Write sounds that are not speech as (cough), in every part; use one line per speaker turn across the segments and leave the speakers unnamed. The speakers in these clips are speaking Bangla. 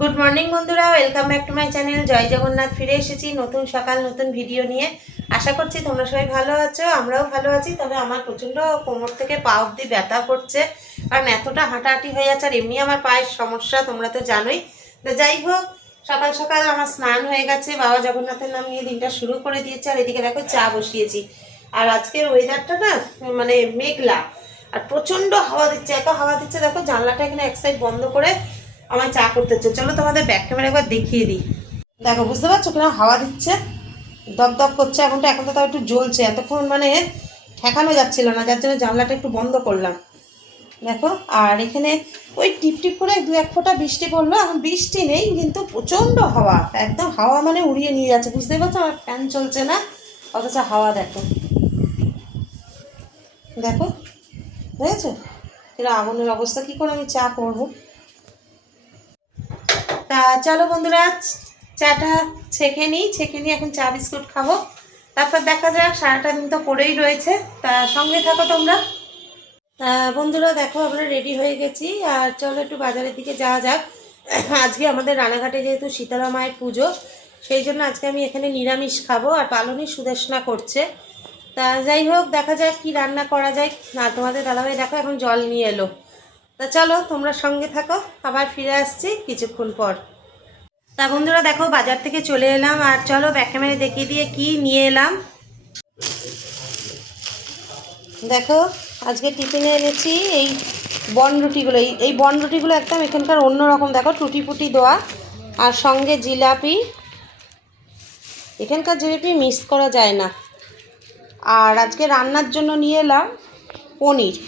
গুড মর্নিং বন্ধুরা। Welcome back to my channel জয় জগন্নাথ ফিরে এসেছি নতুন সকাল, নতুন ভিডিও নিয়ে। আশা করছি তোমরা সবাই ভালো আছো, আমরাও ভালো আছি। তবে আমার প্রচণ্ড কোমর থেকে পা অব্দি ব্যথা করছে, কারণ এতটা হাঁটাহাঁটি হয়ে যাচ্ছে আর এমনি আমার পায়ের সমস্যা, তোমরা তো জানোই। তো যাই হোক, সকাল সকাল আমার স্নান হয়ে গেছে। বাবা জগন্নাথের নাম নিয়ে দিনটা শুরু করে দিয়েছে, আর এদিকে দেখো চা বসিয়েছি। আর আজকের ওয়েদারটা না মানে মেঘলা, আর প্রচণ্ড হাওয়া দিচ্ছে, এত হাওয়া দিচ্ছে, দেখো জানলাটা এখানে এক সাইড বন্ধ করে আমার চা করতে হচ্ছে চলো তোমাদের ব্যাক ক্যামেরা একবার দেখিয়ে দিই। দেখো, বুঝতে পারছ? কিনা হাওয়া দিচ্ছে, দপ দপ করছে এখনটা এখন তো তাও একটু জ্বলছে। এতক্ষণ মানে ঠেকানো যাচ্ছিল না, যার জন্য জানলাটা একটু বন্ধ করলাম। দেখো, আর এখানে ওই টিপ টিপ করে দু এক ফোঁটা বৃষ্টি পড়ল। এখন বৃষ্টি নেই, কিন্তু প্রচণ্ড হাওয়া। একদম হাওয়া মানে উড়িয়ে নিয়ে যাচ্ছে। বুঝতেই পারছ? আমার ফ্যান চলছে না। অথচ হাওয়া দেখো। দেখো, বুঝেছ? এরা আগুনের অবস্থা কী করে আমি চা করব? তা চলো বন্ধুরা, চাটা ছেঁকে নিই ছেঁকে নিই এখন চা বিস্কুট খাব। তারপর দেখা যাক, সারাটা দিন তো পড়েই রয়েছে। তা সঙ্গে থাকো তোমরা। বন্ধুরা, দেখো আমরা রেডি হয়ে গেছি। আর চলো একটু বাজারের দিকে যাওয়া যাক। আজকে আমাদের রানাঘাটে যেহেতু শীতলা মায়ের পুজো, সেই জন্য আজকে আমি এখানে নিরামিষ খাব আর পালনই সুদেশনা করছে। তা যাই হোক, দেখা যাক কি রান্না করা যায়। না তোমাদের দাদাভাই দেখো এখন জল নিয়ে এলো। তা চলো, তোমরা সঙ্গে থাকো, আবার ফিরে আসছি কিছুক্ষণ পর। তা বন্ধুরা, দেখো, বাজার থেকে চলে এলাম, আর চলো ব্যাক ক্যামেরা দেখিয়ে দিয়ে কি নিয়ে এলাম। দেখো, আজকে টিফিনে এনেছি এই বন রুটিগুলো। এই এই বন রুটিগুলো একদম এখানকার অন্যরকম দেখো টুটি ফুটি দেওয়া আর সঙ্গে জিলাপি। এখানকার জিলাপি মিস করা যায় না। আর আজকে রান্নার জন্য নিয়ে এলাম পনির।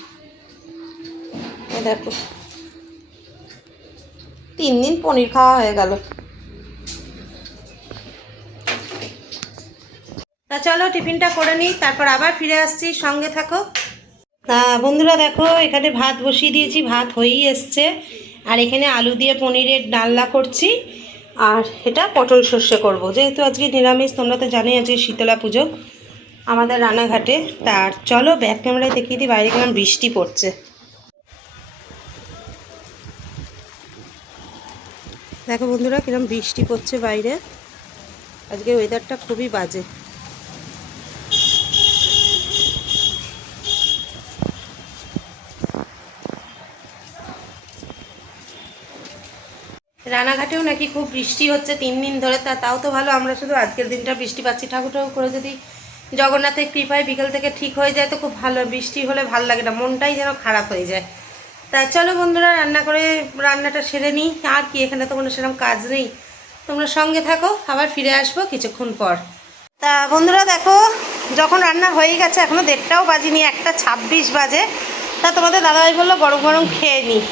দেখো। তিন দিন পনির খাওয়া হয়ে গেল। তা চলো, টিফিনটা করে নিই, তারপর আবার ফিরে আসছি, সঙ্গে থাকো। তা বন্ধুরা দেখো, এখানে ভাত বসিয়ে দিয়েছি, ভাত হয়েই এসছে। আর এখানে আলু দিয়ে পনিরের ডালনা করছি। আর এটা পটল সর্ষে করব। যেহেতু আজকে নিরামিষ, তোমরা তো জানোই আজকে শীতলা পুজো আমাদের রানাঘাটে তার চলো, ব্যাক ক্যামেরায় দেখিয়ে দিই, বাইরে কেমন বৃষ্টি পড়ছে। দেখো বন্ধুরা কিরম বৃষ্টি পড়ছে বাইরে। আজকে ওয়েদারটা খুবই বাজে। রানাঘাটেও নাকি খুব বৃষ্টি হচ্ছে তিন দিন ধরে, তা তাও তো ভালো। আমরা শুধু আজকের দিনটা বৃষ্টি পাচ্ছি। ঠাকুর ঠাকুর করে যদি জগন্নাথের কৃপায় বিকেল থেকে ঠিক হয়ে যায়, তো খুব ভালো। বৃষ্টি হলে ভালো লাগে না, মনটাই যেন খারাপ হয়ে যায়। তা চলো বন্ধুরা, রান্না করে রান্নাটা সেরে নিই। আর কি, এখানে তো কোনো সেরকম কাজ নেই। তোমরা সঙ্গে থাকো, আবার ফিরে আসব কিছুক্ষণ পর। তা বন্ধুরা, দেখো, যখন রান্না হয়ে গেছে এখনও দেড়টাও বাজিনি, একটা ছাব্বিশ বাজে। তা তোমাদের দাদাভাই বলল, গরম গরম খেয়ে নিই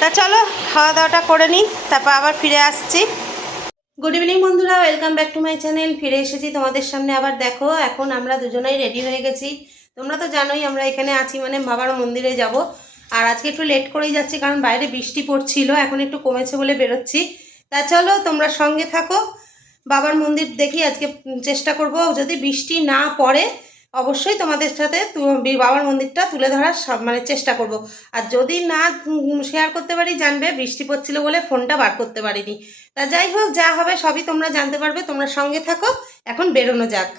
তা চলো খাওয়া দাওয়াটা করে নিই, তারপর আবার ফিরে আসছি। গুড ইভিনিং বন্ধুরা welcome back to my channel ফিরে এসেছি তোমাদের সামনে আবার দেখো, এখন আমরা দুজনেই রেডি হয়ে গেছি। তোমরা তো জানোই আমরা এখানে আছি মানে বাবার মন্দিরে যাব। আর আজকে একটু লেট করেই যাচ্ছি, কারণ বাইরে বৃষ্টি পড়ছিল, এখন একটু কমেছে বলে বেরোচ্ছি। তা চলো, তোমরা সঙ্গে থাকো। বাবার মন্দির দেখি, আজকে চেষ্টা করব, যদি বৃষ্টি না পড়ে, অবশ্যই তোমাদের সাথে বাবার মন্দিরটা তুলে ধরার সব মানে চেষ্টা করব। আর যদি না শেয়ার করতে পারি, জানবে, বৃষ্টি পড়ছিল বলে ফোনটা বার করতে পারিনি। তা যাই হোক, যা হবে সবই তোমরা জানতে পারবে, তোমরা সঙ্গে থাকো, এখন বেরোনো যাক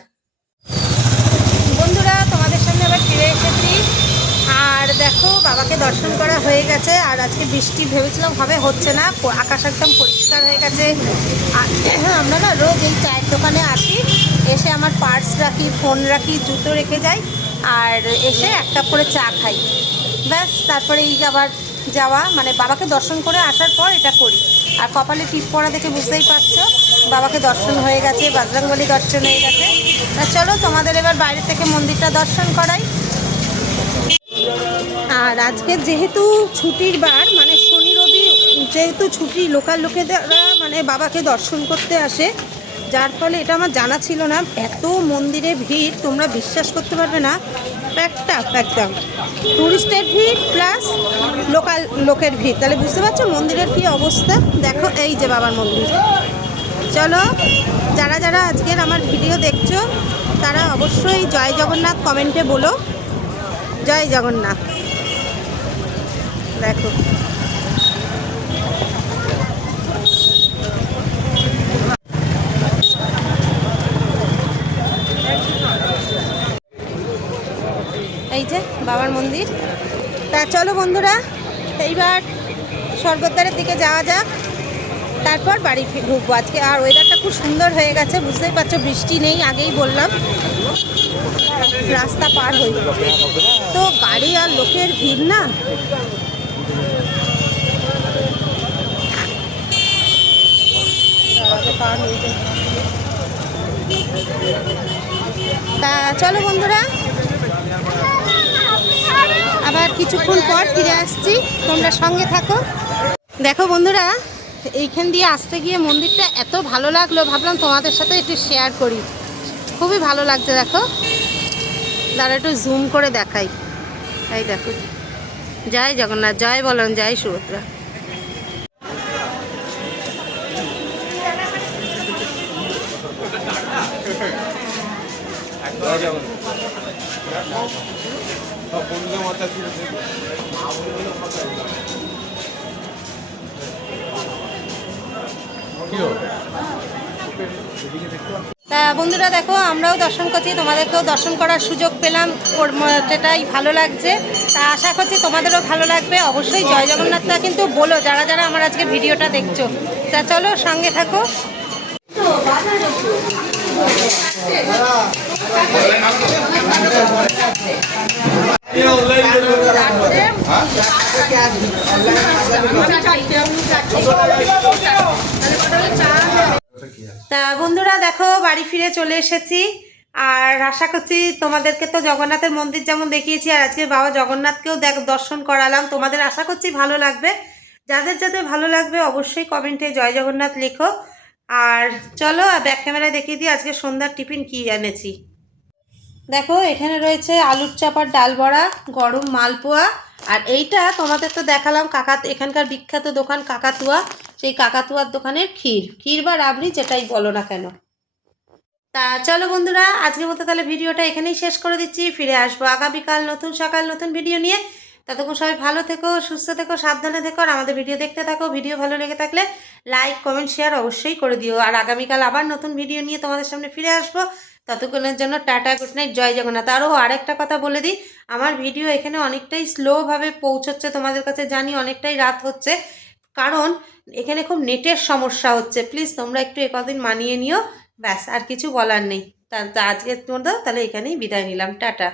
বন্ধুরা তোমাদের সামনে আবার ফিরে এসেছি আর দেখো, বাবাকে দর্শন করা হয়ে গেছে, আর আজকে বৃষ্টি ভেবেছিলাম, হবে হচ্ছে না আকাশ একদম পরিষ্কার হয়ে গেছে। আর (clears throat) আমরা না রোজ এই চায়ের দোকানে আসি, এসে আমার পার্স রাখি, ফোন রাখি, জুতো রেখে যাই, আর এসে এক কাপ করে চা খাই। ব্যাস, তারপরে এই আবার যাওয়া মানে বাবাকে দর্শন করে আসার পর এটা করি। আর কপালে টিপ পড়া দেখে বুঝতেই পারছ, বাবাকে দর্শন হয়ে গেছে, বজরংবলী দর্শন হয়ে গেছে। তা চলো, তোমাদের এবার বাইরে থেকে মন্দিরটা দর্শন করাই। আর আজকে যেহেতু ছুটির বার মানে শনি, রবি, যেহেতু ছুটি লোকাল লোকেরা মানে বাবাকে দর্শন করতে আসে, যার ফলে এটা আমার জানা ছিল না। এত মন্দিরে ভিড়, তোমরা বিশ্বাস করতে পারবে না। একটা, একদম। টুরিস্টের ভিড় প্লাস লোকাল লোকের ভিড়। তাহলে বুঝতে পারছ মন্দিরের কী অবস্থা? দেখো, এই যে বাবার মন্দির। চলো, যারা যারা আজকের আমার ভিডিও দেখছ, তারা অবশ্যই জয় জগন্নাথ কমেন্টে বলো। জয় জগন্নাথ। দেখো। এই যে বাবার মন্দির। তা চলো বন্ধুরা, এইবার স্বর্গদ্বারের দিকে যাওয়া যাক। তারপর বাড়ি ঢুকবো। আজকে আর ওয়েদারটা খুব সুন্দর হয়ে গেছে, বুঝতেই পারছ বৃষ্টি নেই আগেই বললাম। রাস্তা পার হই তো গাড়ি আর লোকের ভিড় না। তা চলো বন্ধুরা, আবার কিছুক্ষণ পর ফিরে আসছি। তোমরা সঙ্গে থাকো। দেখো বন্ধুরা, এইখান দিয়ে আসতে গিয়ে মন্দিরটা এত ভালো লাগল। ভাবলাম তোমাদের সাথে একটু শেয়ার করি। খুবই ভালো লাগছে, দেখো। দাঁড়া একটু জুম করে দেখাই। এই দেখো। জয় জগন্নাথ জয় বলন জয় সুভদ্রা। তা বন্ধুরা দেখো, আমরাও দর্শন করছি, তোমাদেরকেও দর্শন করার সুযোগ পেলাম। সেটাই ভালো লাগছে, তা আশা করছি তোমাদেরও ভালো লাগবে। অবশ্যই জয় জগন্নাথটা কিন্তু বলো, যারা যারা আমার আজকে ভিডিওটা দেখছ। তা চলো, সঙ্গে থাকো। তা বন্ধুরা দেখো, বাড়ি ফিরে চলে এসেছি। আর আশা করছি তোমাদেরকে তো জগন্নাথের মন্দির যেমন দেখিয়েছি, আর আজকে বাবা জগন্নাথকেও দেখ, দর্শন করালাম। তোমাদের আশা করছি ভালো লাগবে। যাদের যাদের ভালো লাগবে, অবশ্যই কমেন্টে জয় জগন্নাথ লেখো। আর চলো ব্যাক ক্যামেরায় দেখিয়ে দিই আজকে সন্ধ্যার টিফিন কি এনেছি। দেখো, এখানে রয়েছে আলুর চাপার ডাল বড়া, গরম মালপোয়া। আর এইটা তোমাদের তো দেখালাম, কাকা, এখানকার বিখ্যাত দোকান কাকাতুয়া। সেই কাকাতুয়ার দোকানের ক্ষীর ক্ষীর বা রাবড়ি যেটাই বলো না কেন। তা চলো বন্ধুরা, আজকের মতো তাহলে ভিডিওটা এখানেই শেষ করে দিচ্ছি। ফিরে আসব আগামীকাল নতুন সকাল, নতুন ভিডিও নিয়ে। ততক্ষণ সবাই ভালো থেকো, সুস্থ থেকো, সাবধানে থেকো, আর আমাদের ভিডিও দেখতে থাকো। ভিডিও ভালো লেগে থাকলে লাইক, কমেন্ট, শেয়ার অবশ্যই করে দিও। আর আগামীকাল আবার নতুন ভিডিও নিয়ে তোমাদের সামনে ফিরে আসব। ততক্ষণের জন্য টাটা গুড নাইট জয় জগন্নাথ। আরও আরেকটা কথা বলে দিই, আমার ভিডিও এখানে অনেকটাই স্লোভাবে পৌঁছচ্ছে, তোমাদের কাছে জানি অনেকটাই রাত হচ্ছে। কারণ এখানে খুব নেটের সমস্যা হচ্ছে। প্লিজ তোমরা একটু একদিন মানিয়ে নিও। ব্যাস, আর কিছু বলার নেই। তা আজকে আজকের মতো তাহলে এখানেই বিদায় নিলাম। টাটা।